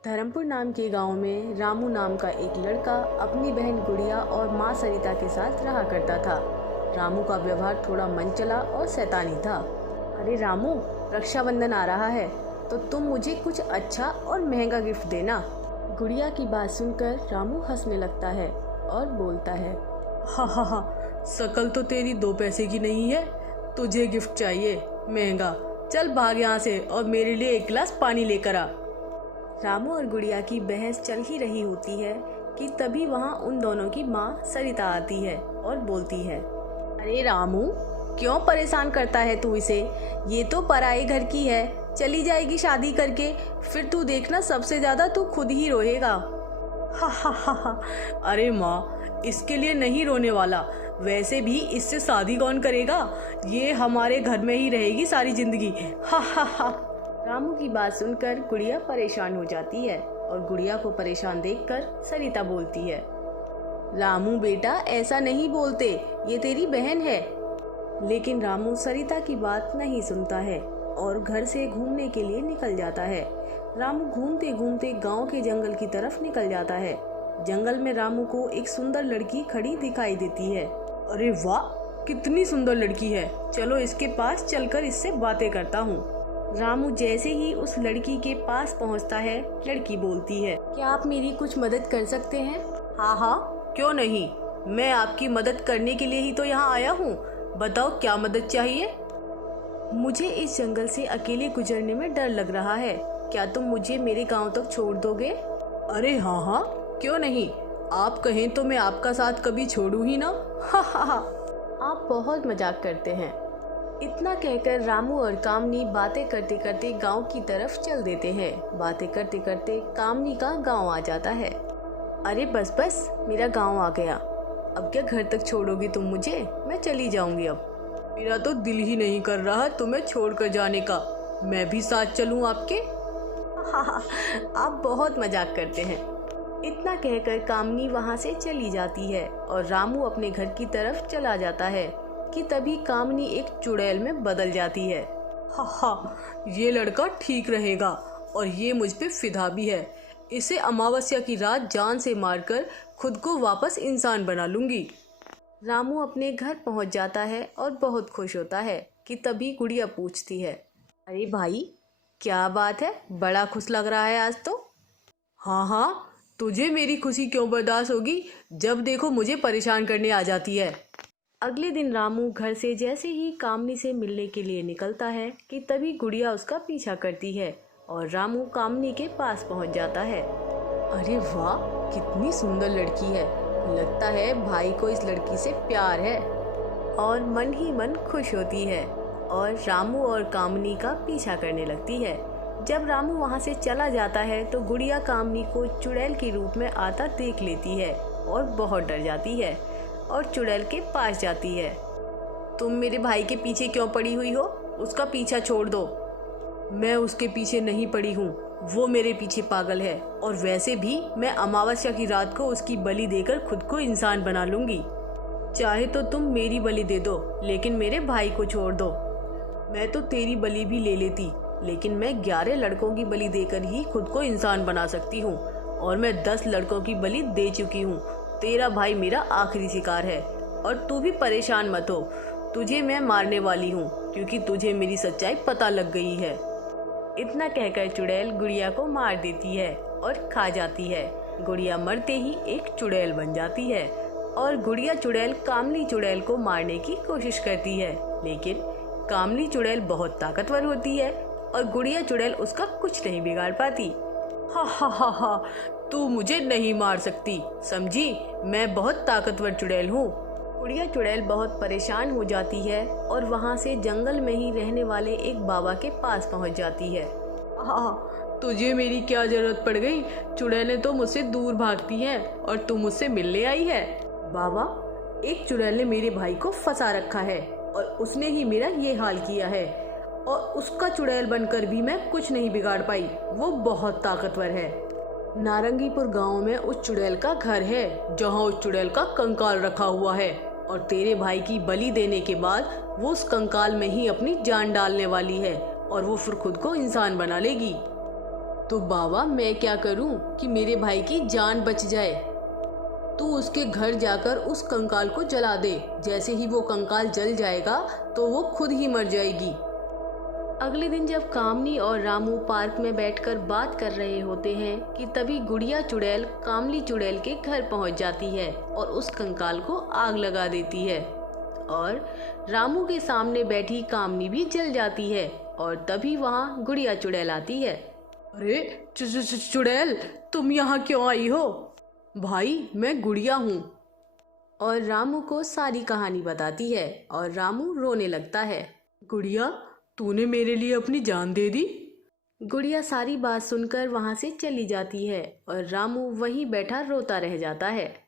धर्मपुर नाम के गांव में रामू नाम का एक लड़का अपनी बहन गुड़िया और माँ सरिता के साथ रहा करता था। रामू का व्यवहार थोड़ा मनचला और शैतानी था। अरे रामू, रक्षाबंधन आ रहा है तो तुम मुझे कुछ अच्छा और महंगा गिफ्ट देना। गुड़िया की बात सुनकर रामू हंसने लगता है और बोलता है, हा हा हा, शकल तो तेरी 2 पैसे की नहीं है, तुझे गिफ्ट चाहिए महंगा। चल भाग यहाँ से और मेरे लिए 1 गिलास पानी लेकर आ। रामू और गुड़िया की बहस चल ही रही होती है कि तभी वहाँ उन दोनों की माँ सरिता आती है और बोलती है, अरे रामू, क्यों परेशान करता है तू इसे? ये तो पराए घर की है, चली जाएगी शादी करके, फिर तू देखना सबसे ज्यादा तू खुद ही रोएगा। हा हा हा हा, अरे माँ, इसके लिए नहीं रोने वाला। वैसे भी इससे शादी कौन करेगा? ये हमारे घर में ही रहेगी सारी जिंदगी। हा हा हा। रामू की बात सुनकर गुड़िया परेशान हो जाती है और गुड़िया को परेशान देखकर सरिता बोलती है, रामू बेटा, ऐसा नहीं बोलते, ये तेरी बहन है। लेकिन रामू सरिता की बात नहीं सुनता है और घर से घूमने के लिए निकल जाता है। रामू घूमते घूमते गांव के जंगल की तरफ निकल जाता है। जंगल में रामू को एक सुंदर लड़की खड़ी दिखाई देती है। अरे वाह, कितनी सुंदर लड़की है, चलो इसके पास चलकर इससे बातें करता हूँ। रामू जैसे ही उस लड़की के पास पहुंचता है, लड़की बोलती है, क्या आप मेरी कुछ मदद कर सकते हैं? हाँ हाँ, क्यों नहीं, मैं आपकी मदद करने के लिए ही तो यहाँ आया हूँ। बताओ क्या मदद चाहिए? मुझे इस जंगल से अकेले गुजरने में डर लग रहा है, क्या तुम मुझे मेरे गांव तक छोड़ दोगे? अरे हाँ हाँ, क्यों नहीं, आप कहें तो मैं आपका साथ कभी छोड़ू ही ना। हा हा हा। आप बहुत मजाक करते हैं। इतना कहकर रामू और कामनी बातें करते करते गांव की तरफ चल देते हैं। बातें करते करते कामनी का गांव आ जाता है। अरे बस बस, मेरा गांव आ गया। अब क्या घर तक छोड़ोगे तुम मुझे? मैं चली जाऊंगी अब। मेरा तो दिल ही नहीं कर रहा तुम्हें छोड़कर जाने का। मैं भी साथ चलूं आपके? आप बहुत मजाक करते हैं। इतना कहकर कामनी वहां से चली जाती है और रामू अपने घर की तरफ चला जाता है कि तभी कामनी एक चुड़ैल में बदल जाती है। हा हा, ये लड़का ठीक रहेगा और ये मुझ पे फिदा भी है। इसे अमावस्या की रात जान से मारकर खुद को वापस इंसान बना लूंगी। रामू अपने घर पहुंच जाता है और बहुत खुश होता है कि तभी गुड़िया पूछती है, अरे भाई, क्या बात है, बड़ा खुश लग रहा है आज तो। हाँ हाँ, तुझे मेरी खुशी क्यों बर्दाश्त होगी? जब देखो मुझे परेशान करने आ जाती है। अगले दिन रामू घर से जैसे ही कामनी से मिलने के लिए निकलता है कि तभी गुड़िया उसका पीछा करती है और रामू कामनी के पास पहुंच जाता है। अरे वाह, कितनी सुंदर लड़की है, लगता है भाई को इस लड़की से प्यार है। और मन ही मन खुश होती है और रामू और कामनी का पीछा करने लगती है। जब रामू वहां से चला जाता है तो गुड़िया कामनी को चुड़ैल के रूप में आता देख लेती है और बहुत डर जाती है और चुड़ैल के पास जाती है। तुम मेरे भाई के पीछे क्यों पड़ी हुई हो? उसका पीछा छोड़ दो। मैं उसके पीछे नहीं पड़ी हूँ, वो मेरे पीछे पागल है। और वैसे भी मैं अमावस्या की रात को उसकी बलि देकर खुद को इंसान बना लूंगी। चाहे तो तुम मेरी बलि दे दो, लेकिन मेरे भाई को छोड़ दो। मैं तो तेरी बलि भी ले लेती, लेकिन मैं 11 लड़कों की बलि देकर ही खुद को इंसान बना सकती हूँ और मैं 10 लड़कों की बलि दे चुकी हूँ। तेरा भाई मेरा आखिरी शिकार है और तू भी परेशान मत हो, तुझे मैं मारने वाली हूँ क्योंकि तुझे मेरी सच्चाई पता लग गई है। इतना कहकर चुड़ैल गुड़िया को मार देती है और खा जाती है। गुड़िया मरते ही एक चुड़ैल बन जाती है और गुड़िया चुड़ैल कामनी चुड़ैल को मारने की कोशिश करती है, लेकिन कामनी चुड़ैल बहुत ताकतवर होती है और गुड़िया चुड़ैल उसका कुछ नहीं बिगाड़ पाती। हा हा हा हा, तू मुझे नहीं मार सकती, समझी? मैं बहुत ताकतवर चुड़ैल हूँ। गुड़िया चुड़ैल बहुत परेशान हो जाती है और वहाँ से जंगल में ही रहने वाले एक बाबा के पास पहुँच जाती है। हाँ, तुझे मेरी क्या जरूरत पड़ गई? चुड़ैलें तो मुझसे दूर भागती हैं और तू मुझसे मिलने आई है। बाबा, एक चुड़ैल ने मेरे भाई को फंसा रखा है और उसने ही मेरा ये हाल किया है और उसका चुड़ैल बनकर भी मैं कुछ नहीं बिगाड़ पाई। वो बहुत ताकतवर है। नारंगीपुर गांव में उस चुड़ैल का घर है जहां उस चुड़ैल का कंकाल रखा हुआ है और तेरे भाई की बलि देने के बाद वो उस कंकाल में ही अपनी जान डालने वाली है और वो फिर खुद को इंसान बना लेगी। तो बाबा मैं क्या करूं कि मेरे भाई की जान बच जाए? तू उसके घर जाकर उस कंकाल को जला दे। जैसे ही वो कंकाल जल जाएगा तो वो खुद ही मर जाएगी। अगले दिन जब कामनी और रामू पार्क में बैठकर बात कर रहे होते हैं कि तभी गुड़िया चुड़ैल कामली चुड़ैल के घर पहुंच जाती है और उस कंकाल को आग लगा देती है और रामू के सामने बैठी कामनी भी जल जाती है और तभी वहां गुड़िया चुड़ैल आती है। अरे चुड़ैल, तुम यहाँ क्यों आई हो? भाई मैं गुड़िया हूँ। और रामू को सारी कहानी बताती है और रामू रोने लगता है। गुड़िया, तूने मेरे लिए अपनी जान दे दी? गुड़िया सारी बात सुनकर वहां से चली जाती है और रामू वहीं बैठा रोता रह जाता है।